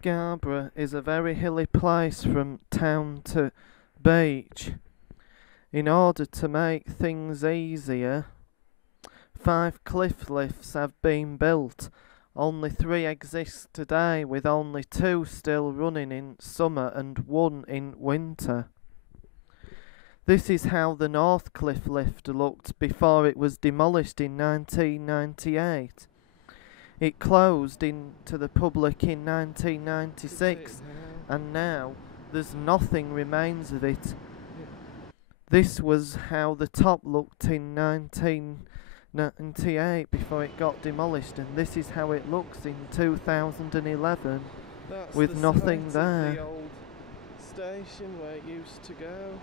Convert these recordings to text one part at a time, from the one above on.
Scarborough is a very hilly place from town to beach. In order to make things easier, 5 cliff lifts have been built. Only 3 exist today, with only 2 still running in summer and 1 in winter. This is how the North Cliff lift looked before it was demolished in 1998. It closed to the public in 1996, and now there's nothing remains of it. This was how the top looked in 1998 before it got demolished, and this is how it looks in 2011. That's with nothing the there. the old station where it used to go.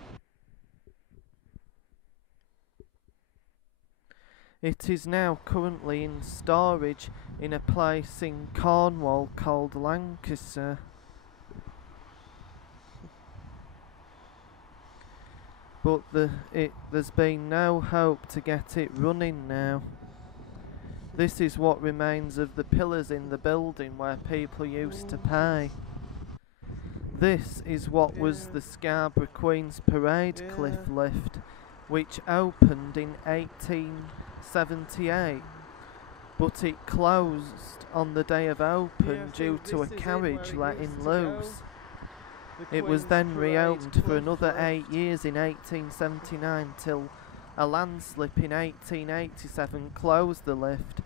It is now currently in storage in a place in Cornwall called Lancashire. But there's been no hope to get it running now. This is what remains of the pillars in the building where people used to pay. This is what was the Scarborough Queen's Parade cliff lift, which opened in 1878, but it closed on the day of open due to a carriage letting loose. It was then reopened for another 8 years in 1879 till a landslip in 1887 closed the lift. It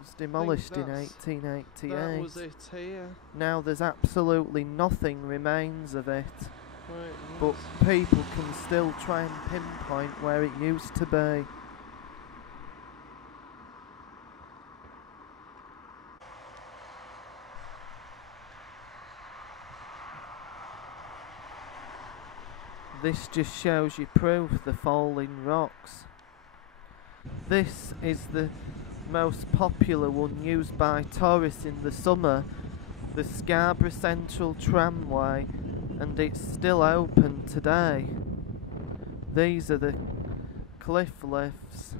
was demolished in 1888. That was it here. Now there's absolutely nothing remains of it. Right, But people can still try and pinpoint where it used to be. This just shows you proof the falling rocks. This is the most popular one used by tourists in the summer, the Scarborough Central Tramway, and it's still open today. These are the cliff lifts.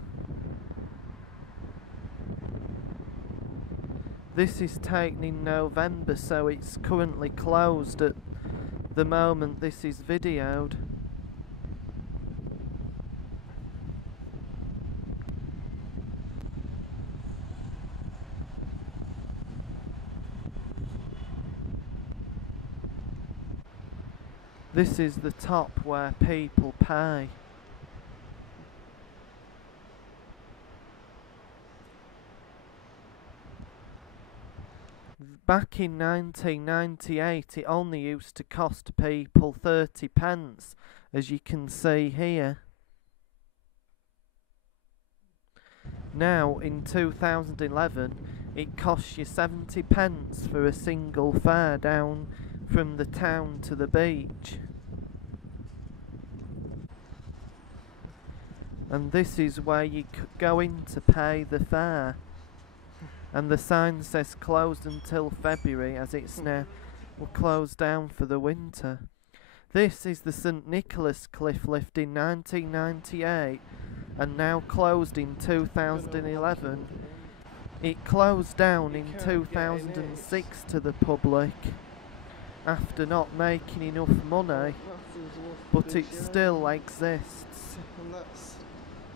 This is taken in November, so it's currently closed at the moment this is videoed. This is the top where people pay. Back in 1998 it only used to cost people 30 pence, as you can see here. Now in 2011 it costs you 70 pence for a single fare down from the town to the beach. And this is where you go in to pay the fare. And the sign says closed until February, as it's now closed down for the winter. This is the St Nicholas cliff lift in 1998 and now closed in 2011. It closed down in 2006 to the public after not making enough money, but it still exists. And that's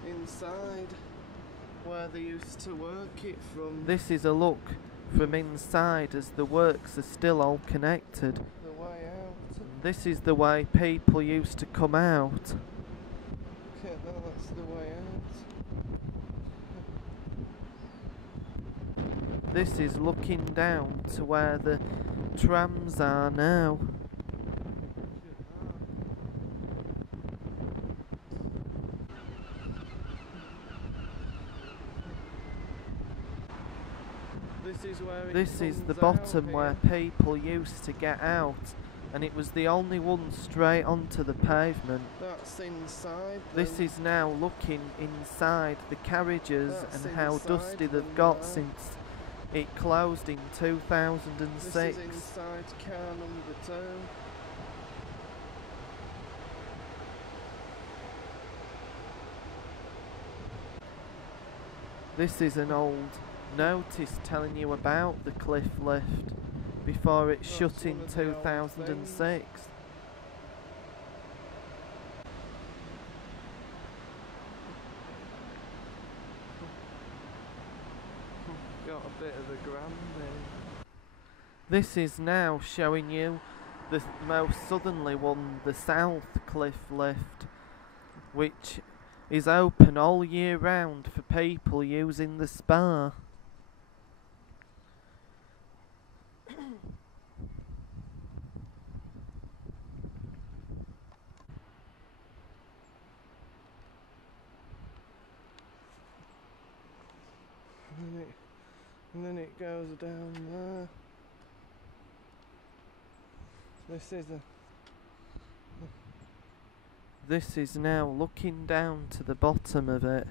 inside where they used to work it from. This is a look from inside as the works are still all connected. The way out. This is the way people used to come out. Okay, that's the way out. This is looking down to where the trams are now. This is the bottom where people used to get out, and it was the only one straight onto the pavement. That's inside. This is now looking inside the carriages That's and how inside dusty they've them got now. since it closed in 2006. This is inside car number 2. This is an old notice telling you about the cliff lift. before it That's shut in one of the old 2006. Got a bit of the grandin. This is now showing you the most southerly one, the South Cliff Lift, which is open all year round for people using the spa. And then it goes down there. This is now looking down to the bottom of it.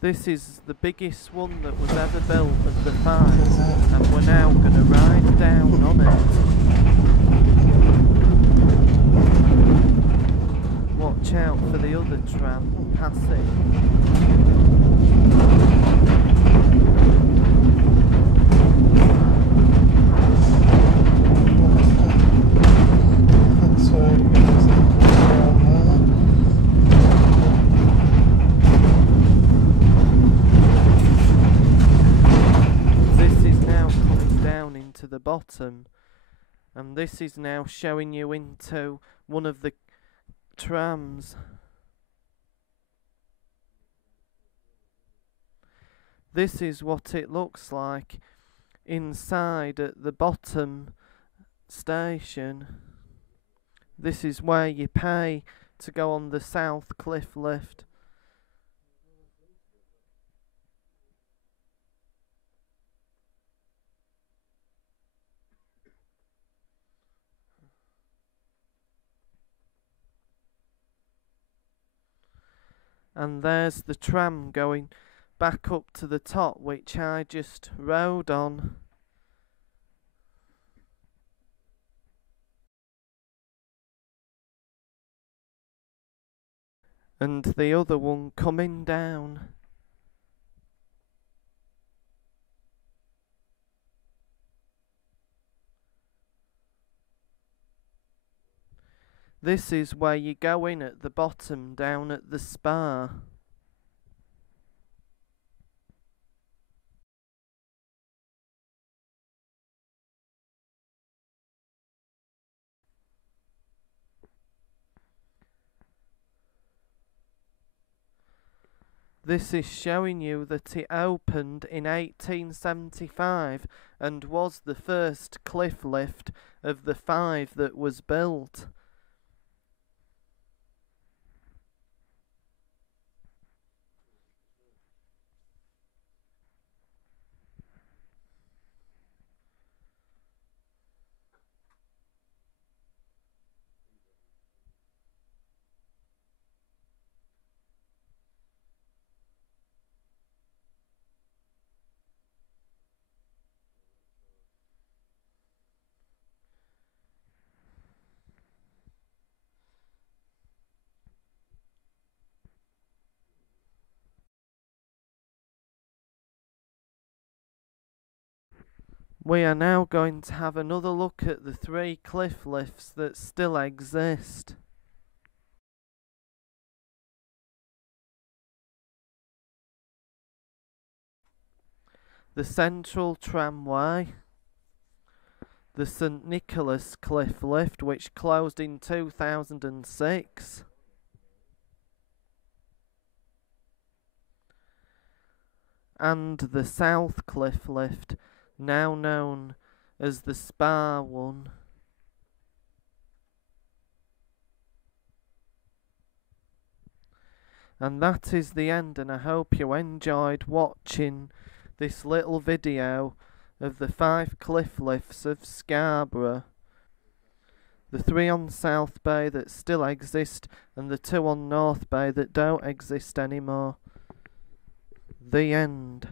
This is the biggest one that was ever built of the 5, and we're now going to ride down on it. Watch out for the other tram passing. That's where it goes down there. This is now coming down into the bottom, and this is now showing you into one of the trams. This is what it looks like inside at the bottom station. This is where you pay to go on the South Cliff Lift. And there's the tram going back up to the top, which I just rode on. And the other one coming down. This is where you go in at the bottom, down at the spa. This is showing you that it opened in 1875 and was the first cliff lift of the 5 that was built. We are now going to have another look at the 3 cliff lifts that still exist. The Central Tramway, the St Nicholas Cliff Lift, which closed in 2006, and the South Cliff Lift, now known as the Spa one. And that is the end, and I hope you enjoyed watching this little video of the 5 cliff lifts of Scarborough. The 3 on South Bay that still exist, and the 2 on North Bay that don't exist anymore. The end.